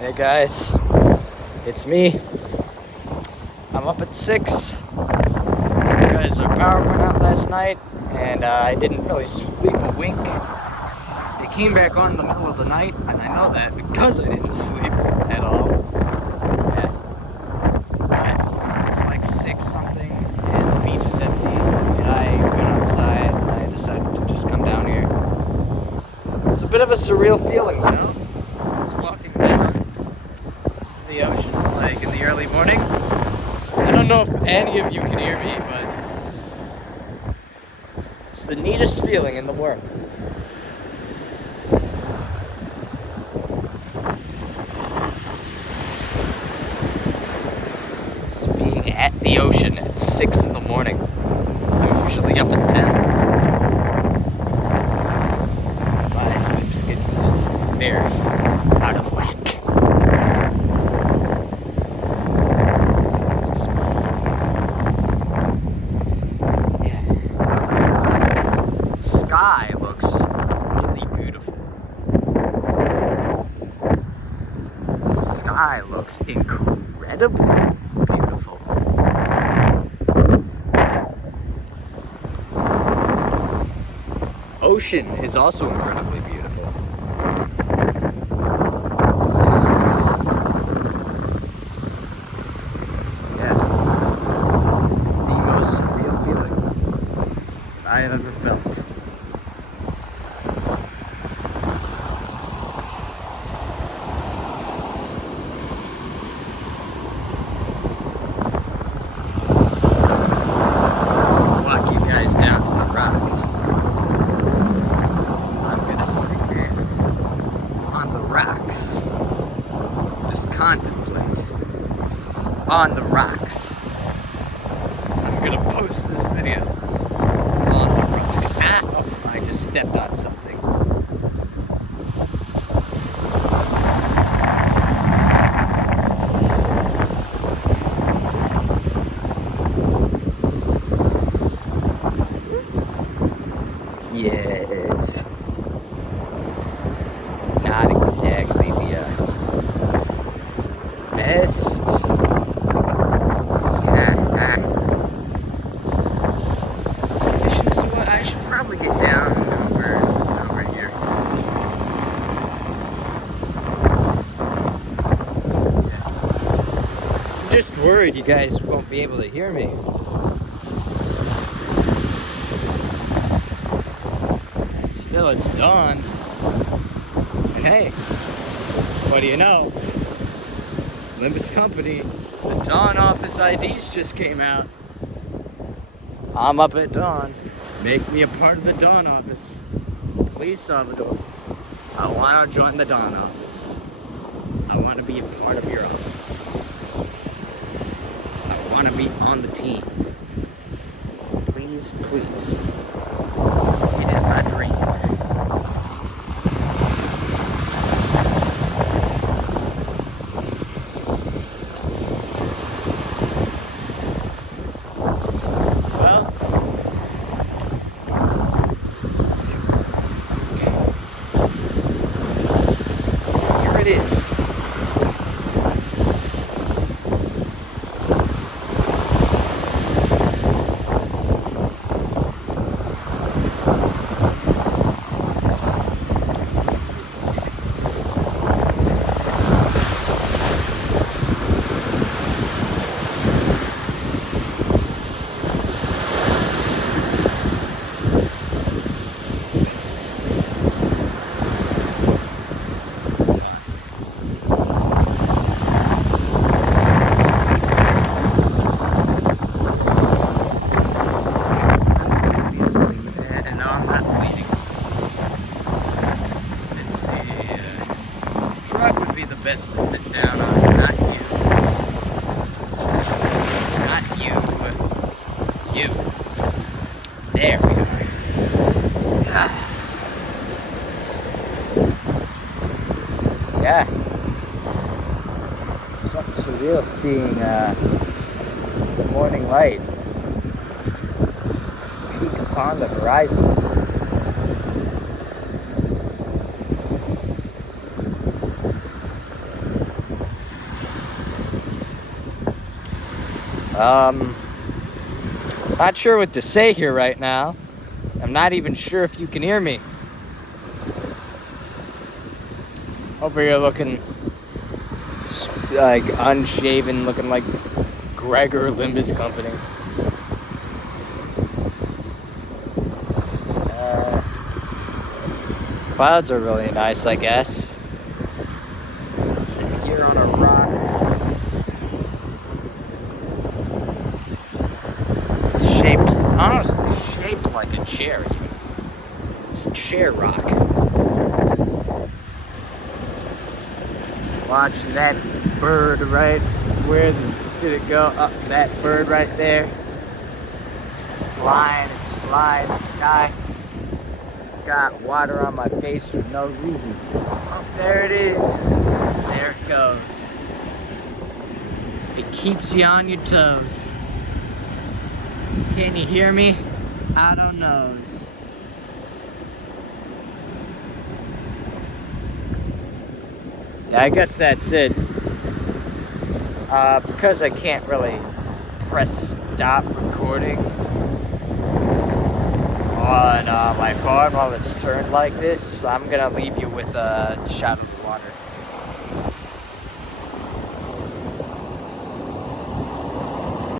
Hey guys, it's me. I'm up at 6 because our power went out last night and I didn't really sleep a wink. It came back on in the middle of the night, and I know that because I didn't sleep at all. Yeah. It's like 6 something and the beach is empty, and I went outside and I decided to just come down here. It's a bit of a surreal feeling, you know? Just walking down the ocean like in the early morning. I don't know if any of you can hear me, but it's the neatest feeling in the world. Just being at the ocean at 6 in the morning. I'm usually up at 10. My sleep schedule is very out of whack. Sky looks really beautiful. Sky looks incredibly beautiful. Ocean is also incredibly beautiful. Yeah, this is the most surreal feeling I have ever felt. Down to the rocks. I'm gonna sit there on the rocks. Just contemplate on the rocks. I'm gonna post this video on the rocks. Ow! I just stepped on something. Yes. Not exactly the best. I should probably get down over here. I'm just worried you guys won't be able to hear me. Still, it's dawn. And hey, what do you know? Olympus Company, the Dawn Office IDs just came out. I'm up at dawn. Make me a part of the Dawn Office. Please, Salvador. I want to join the Dawn Office. I want to be a part of your office. I want to be on the team. Please, please. It is my dream. It is. Would be the best to sit down on, not you. Not you, but you. There we are. Yeah. Something surreal seeing the morning light peek upon the horizon. Not sure what to say here right now. I'm not even sure if you can hear me. Over here looking like unshaven, looking like Gregor Limbus Company. Clouds are really nice, I guess. Sitting here on a rock. It's shaped, honestly shaped like a chair even. It's a chair rock. Watching that bird right, where did it go? Up that bird right there. Flying, it's flying in the sky. Got water on my face for no reason. Oh, there it is. There it goes. It keeps you on your toes. Can you hear me? I don't know. Yeah, I guess that's it. Because I can't really press stop recording on my phone while it's turned like this, I'm gonna leave you with a shot of water.